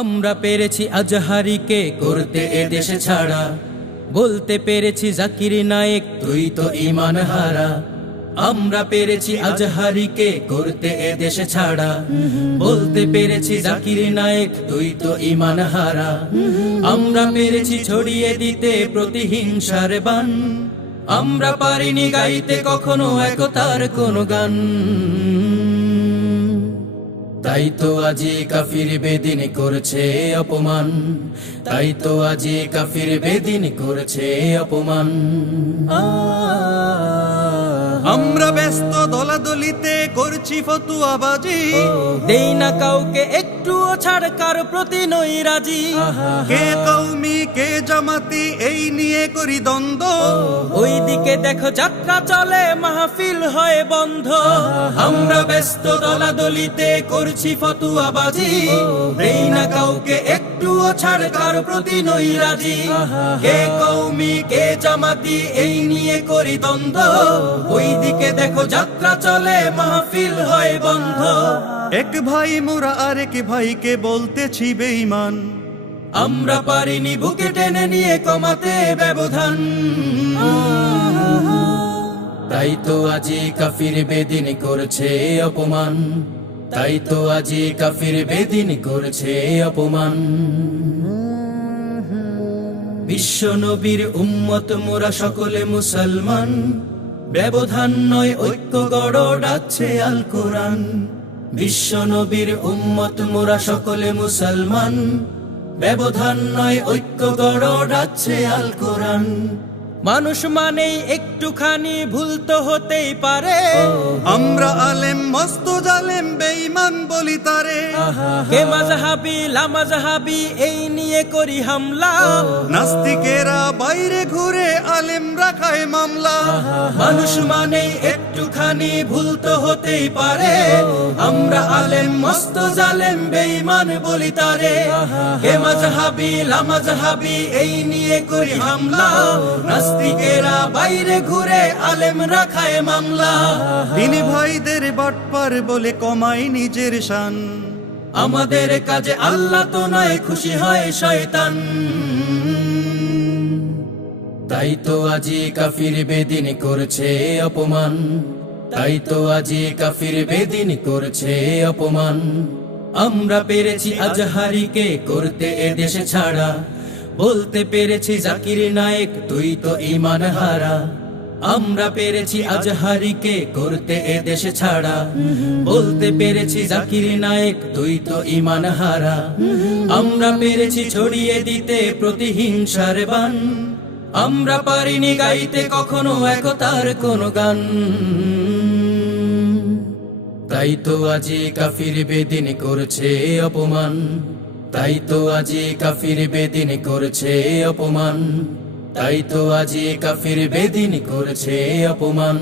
আমরা পেরেছি আজহারিকে করতে এদেশে ছাড়া, বলতে পেরেছি জাকির নায়েক তুই তো ঈমান হারা। আমরা পেরেছি আজহারিকে করতে এদেশে ছাড়া, বলতে পেরেছি জাকির নায়েক তুই তো ঈমান হারা। আমরা পেরেছি ছড়িয়ে দিতে প্রতিহিংসার বান, আমরা পারিনি গাইতে কখনো একতার কোন গান। তাই তো আজি কাফির বেদিন করছে অপমান, তাই তো আজি কাফির বেদিন করছে অপমান। আমরা ব্যস্ত দলাদলিতে করছি ফতুয়াবাজি, দেই না কাউকে একটুও ছাড়, কার প্রতি নই রাজি। কে কওমি কে জামাতি এই নিয়ে করি দ্বন্দ্ব, ওই দিকে দেখো যাত্রা চলে মাহফিল হয় বন্ধ। আমরা ব্যস্ত দলাদলিতে করছি ফতুয়াবাজি, দেই না কাউকে একটুও ছাড়, কার প্রতি নই রাজি। কে কওমি কে জামাতি এই নিয়ে করি দ্বন্দ্ব, ওই দিকে দেখো যাত্রা চলে মাহফিল হয় বন্ধ। এক ভাই মোরা আরেক ভাইকে বলতেছি বেঈমান, আমরা পারিনি বুকে টেনে নিয়ে কমাতে ব্যবধান। তাই তো আজি কাফির বেদিন করছে অপমান, তাই তো আজি কাফির বেদিন করছে অপমান। বিশ্ব নবীর উম্মত মোরা সকলে মুসলমান, ব্যবধান নয় ঐক্য গড় ডাকছে আল কোরআন। বিশ্ব নবীর উম্মত মোরা সকলে মুসলমান, ব্যবধান নয় ঐক্য গড় ডাকছে আল কোরআন। মানুষ মানেই একটুখানি ভুল তো হতেই পারে, আমরা আলেম মস্ত জালেম বেঈমান বলি তারে। কে মাযহাবি লামাযহাবি এই নিয়ে করি হামলা, নাস্তিকেরা বাইরে ঘুরে আলেম রাখায় মামলা। মানুষ মানেই একটুখানি ভুল তো হতেই পারে, আমরা আলেম মস্ত জালেম বেঈমান বলি তারে। কে মাযহাবি লামাযহাবি এই নিয়ে করি হামলা, নাস্তিকেরা বাইরে ঘুরে আলেম রাখায় মামলা। তিনি ভাইদের বাটপার বলে কমাই নিজের শান, আমাদের কাজে আল্লাহ তো নয় খুশি হয় শয়তান। তাই তো আজি কাফির বেদিন করছে অপমান, তাই তো আজি কাফির বেদিন করছে অপমান। আমরা পেরেছি আজহারিকে করতে এদেশে ছাড়া, বলতে পেরেছি জাকির নায়েক তুই তো ঈমান হারা। আমরা পেরেছি আজহারিকে করতে এদেশে ছাড়া, বলতে পেরেছি জাকির নায়েক তুই তো ঈমান হারা। আমরা পেরেছি ছড়িয়ে দিতে প্রতিহিংসার বান, আমরা পারিনি গাইতে কখনো একতার কোন গান। তাই তো আজি কাফির বেদিন করছে অপমান, তাই তো আজি কাফির বেদিন করছে অপমান, তাই তো আজি কাফির বেদিন করছে অপমান।